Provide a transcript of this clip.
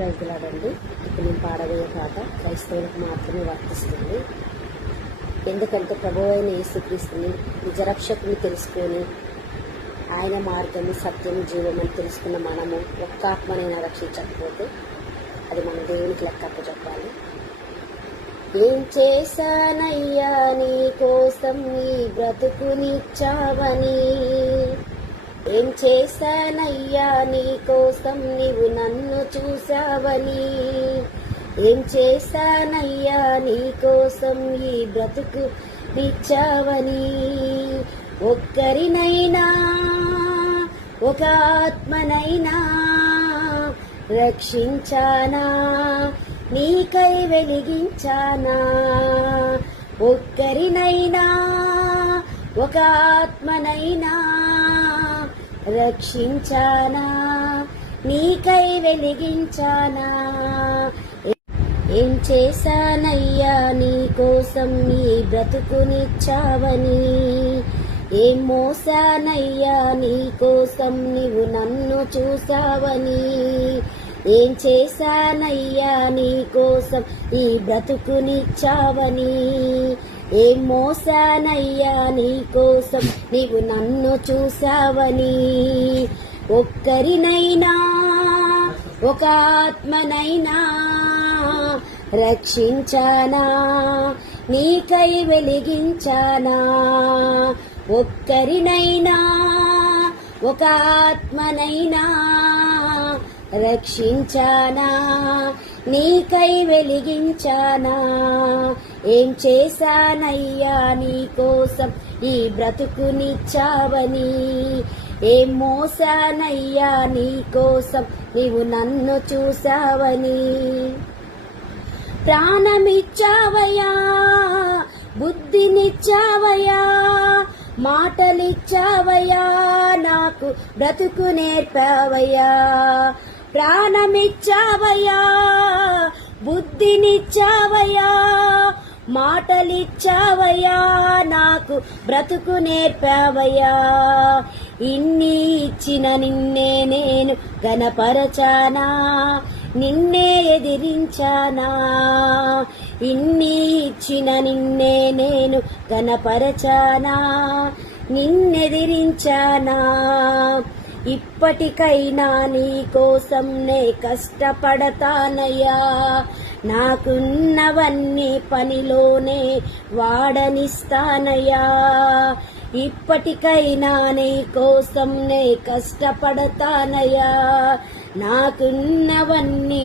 రైతులాడండి. ఇప్పుడు నేను పాడబోయే పాట క్రైస్తవులకు మాత్రమే వర్తిస్తుంది. ఎందుకంటే ప్రభువు అయిన యేసుక్రీస్తుని నిజరక్షకుని తెలుసుకొని ఆయన మార్గము సత్యం జీవం అని తెలుసుకున్న మనము ఒక్క ఆత్మనైనా రక్షించకపోతే అది మన దేవునికి లెక్కప్ప చెప్పాలి. ఏం చేశానయ్యా నీ కోసం నీ బ్రతుకునిచ్చావని, ఏం చేశానయ్యా నీ కోసం నీవు నన్ను చూసావని, ఏం చేశానయ్యా నీ కోసం ఈ బ్రతుకు ఇచ్చావని, ఒక్కరినైనా ఒక ఆత్మనైనా రక్షించానా, నీకై వెలిగించానా, ఒక్కరినైనా ఒక ఆత్మనైనా రక్షించానా, నీకై వెలిగించానా, ఏం చేశానయ్యా నీ కోసం నీ బ్రతుకునిచ్చావని, ఏం మోసానయ్యా నీ కోసం నీవు నన్ను చూసావని, ఏం చేశానయ్యా నీ కోసం ఈ బ్రతుకునిచ్చావని, ఏం మోసానయ్యా నీ కోసం నీవు నన్ను చూసావని, ఒక్కరినైనా ఒక ఆత్మనైనా రక్షించానా, నీకై వెలిగించానా, ఒక్కరినైనా ఒక ఆత్మనైనా రక్షించానా, నీకై వెలిగించానా, ఏం చేశానయ్యా నీ కోసం ఈ బ్రతుకునిచ్చావని, ఏం మోసానయ్యా నీ కోసం నీవు నన్ను చూసావని, ప్రాణమిచ్చావయ్యా బుద్ధినిచ్చావయ్యా మాటలిచ్చావయ్యా నాకు బ్రతుకు నేర్పావయ్యా, ప్రాణమిచ్చావయ్యా బుద్ధినిచ్చావయ్యా మాటలిచ్చావయ్యా నాకు బ్రతుకు నేర్పావయ్యా, ఇన్ని ఇచ్చిన నిన్నే నేను గణపరచానా, నిన్నే ఎదిరించానా, ఇన్ని ఇచ్చిన నిన్నే నేను గణపరచానా, నిన్నెదిరించానా, ఇప్పటికైనా నీ కోసం నే కష్టపడతానయ్యా, నాకున్నవన్నీ పనిలోనే వాడనిస్తానయ్యా, ఇప్పటికైనా నీ కోసం నే కష్టపడతానయ్యా, నాకున్నవన్నీ